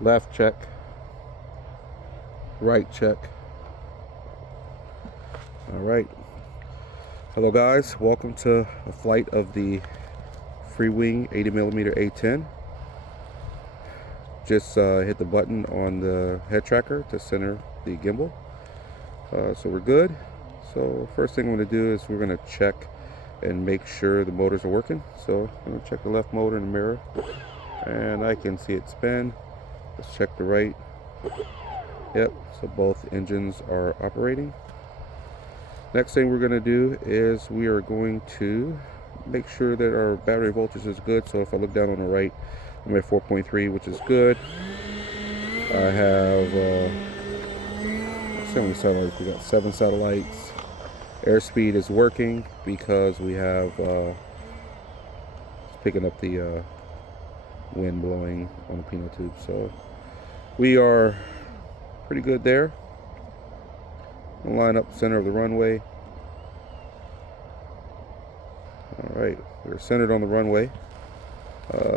Left check. Right check. All right. Hello guys, welcome to a flight of the Freewing 80mm A10. Just hit the button on the head tracker to center the gimbal. So we're good. So first thing I'm going to do is we're going to check and make sure the motors are working. So I'm going to check the left motor in the mirror, and I can see it spin. Let's check the right. Yep, so both engines are operating. Next thing we're going to do is we are going to make sure that our battery voltage is good. So if I look down on the right, I'm at 4.3, which is good. I have how many satellites? We got 7 satellites. Airspeed is working because we have picking up the wind blowing on the pitot tube. So we are pretty good there. We'll line up center of the runway. All right, we're centered on the runway.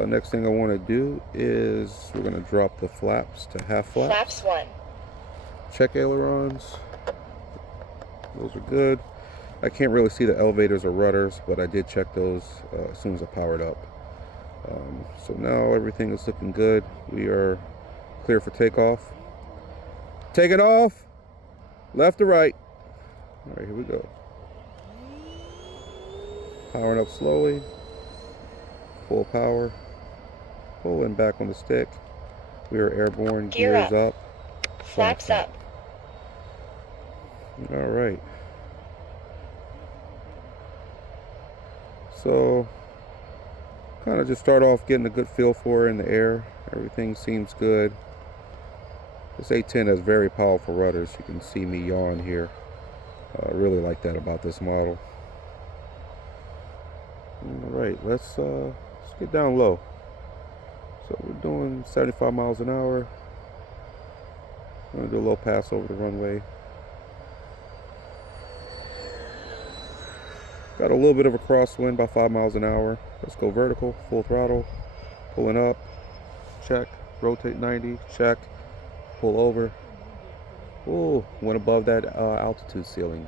Next thing I want to do is we're going to drop the flaps to half flaps. Flaps 1. Check ailerons. Those are good. I can't really see the elevators or rudders, but I did check those as soon as I powered up. So now everything is looking good. We are clear for takeoff. Take it off. Left to right. All right, here we go. Powering up slowly. Full power. Pull and back on the stick. We are airborne. Gears up. Flaps up. All right. So, kind of just start off getting a good feel for it in the air. Everything seems good. This A10 has very powerful rudders. You can see me yawn here. I really like that about this model. All right, let's get down low. So we're doing 75 miles an hour. I'm gonna do a low pass over the runway. Got a little bit of a crosswind, about 5 miles an hour. Let's go vertical, full throttle, pulling up, check, rotate 90, check, pull over. Ooh, went above that altitude ceiling.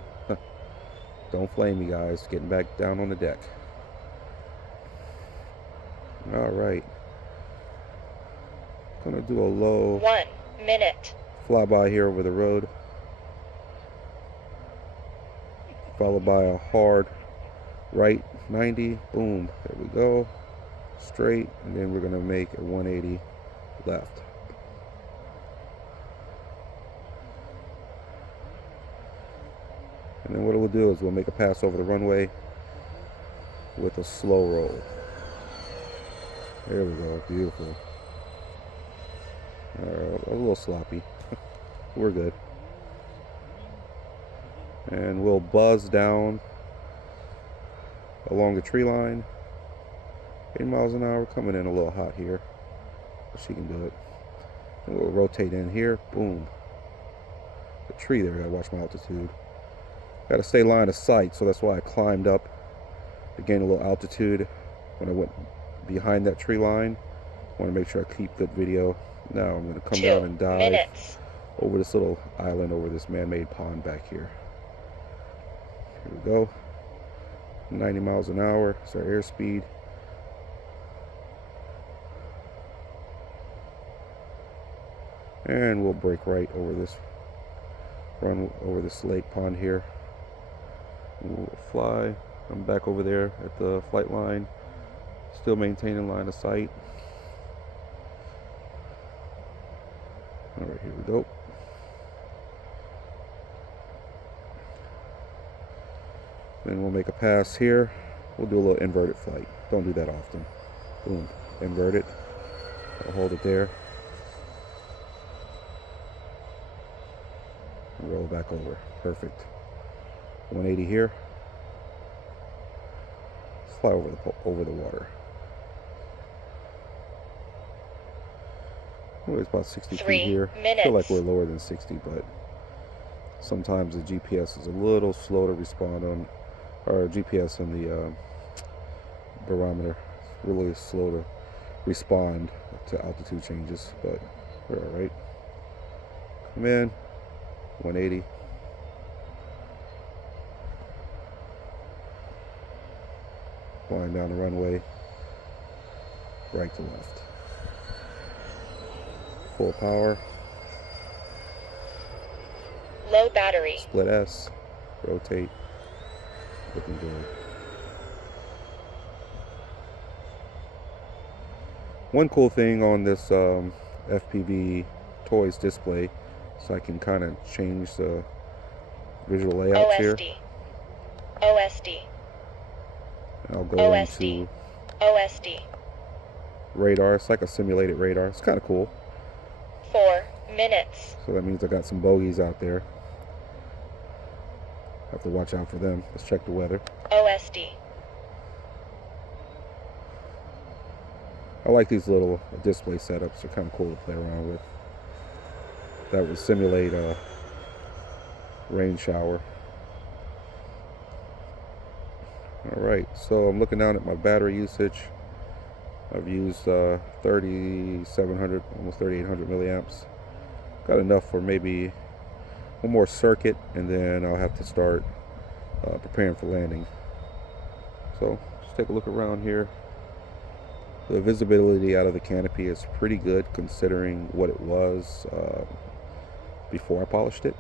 Don't flame me, guys. Getting back down on the deck. All right. Gonna do a low 1 minute flyby here over the road, followed by a hard right 90. Boom, there we go, straight, and then we're gonna make a 180 left. And then what we'll do is we'll make a pass over the runway with a slow roll. There we go, beautiful. A little sloppy. We're good. And we'll buzz down along the tree line. 8 miles an hour, coming in a little hot here, but she can do it. And we'll rotate in here. Boom. The tree there, gotta watch my altitude. Gotta stay line of sight, so that's why I climbed up to gain a little altitude when I went behind that tree line. Want to make sure I keep good video. Now I'm going to come down and dive over this little island, over this man-made pond back here. Here we go. 90 miles an hour. It's our airspeed. And we'll brake right over this over this lake pond here. We'll fly. I'm back over there at the flight line. Still maintaining line of sight. All right, here we go. Then we'll make a pass here. We'll do a little inverted flight. Don't do that often. Boom, invert it. I'll hold it there. And roll back over. Perfect. 180 here. Let's fly over the water. It's about 60 feet here. I feel like we're lower than 60, but sometimes the GPS is a little slow to respond on, or GPS and the barometer really slow to respond to altitude changes, but We're all right. Come in. 180. Flying down the runway. Right to left. Full power. Low battery. Split S. Rotate. Looking good. One cool thing on this FPV toys display, so I can kind of change the visual layouts here. OSD. And I'll go OSD. into OSD. radar. It's like a simulated radar. It's kind of cool. 4 minutes. So that means I got some bogeys out there. Have to watch out for them. Let's check the weather. OSD. I like these little display setups. They're kind of cool to play around with. That would simulate a rain shower. Alright, so I'm looking down at my battery usage. I've used 3,700, almost 3,800 milliamps. Got enough for maybe one more circuit, and then I'll have to start preparing for landing. So just take a look around here. The visibility out of the canopy is pretty good considering what it was before I polished it.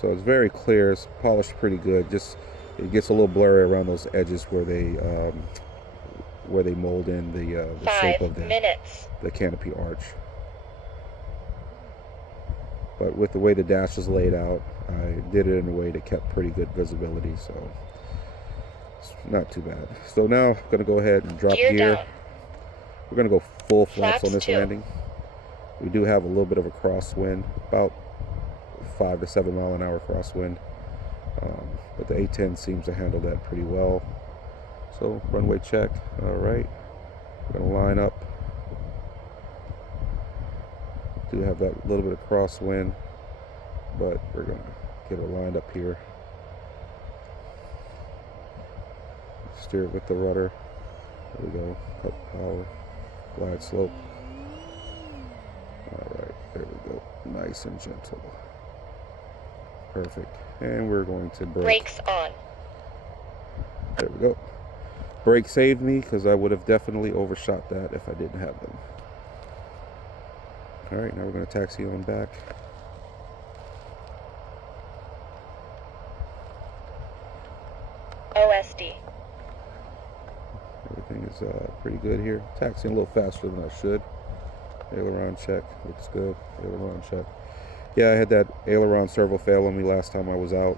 So it's very clear. It's polished pretty good. Just it gets a little blurry around those edges where they mold in the shape of the canopy arch. But with the way the dash is laid out, I did it in a way that kept pretty good visibility, so it's not too bad. So now I'm going to go ahead and drop gear. We're going to go full flaps on this landing. We do have a little bit of a crosswind, about 5 to 7 mile an hour crosswind, but the A10 seems to handle that pretty well. So runway check. All right, we're going to line up. Do have that little bit of crosswind, but we're going to get it lined up here. Steer it with the rudder. There we go. Cut power. Glide slope. All right, there we go. Nice and gentle. Perfect. And we're going to brake. Brakes on. There we go. Brake saved me because I would have definitely overshot that if I didn't have them. All right, now we're going to taxi on back. OSD. Everything is pretty good here. Taxiing a little faster than I should. Aileron check. Looks good. Aileron check. Yeah, I had that aileron servo fail on me last time I was out.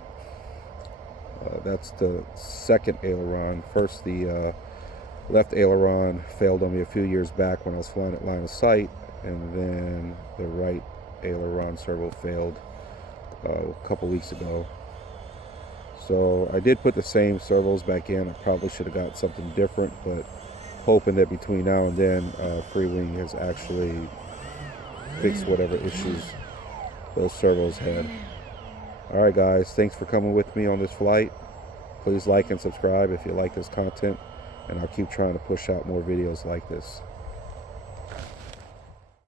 That's the second aileron. First, the left aileron failed on me a few years back when I was flying at line of sight, and then the right aileron servo failed a couple weeks ago. So I did put the same servos back in. I probably should have got something different, but hoping that between now and then Freewing has actually fixed whatever issues those servos had. Alright guys, thanks for coming with me on this flight. Please like and subscribe if you like this content, and I'll keep trying to push out more videos like this.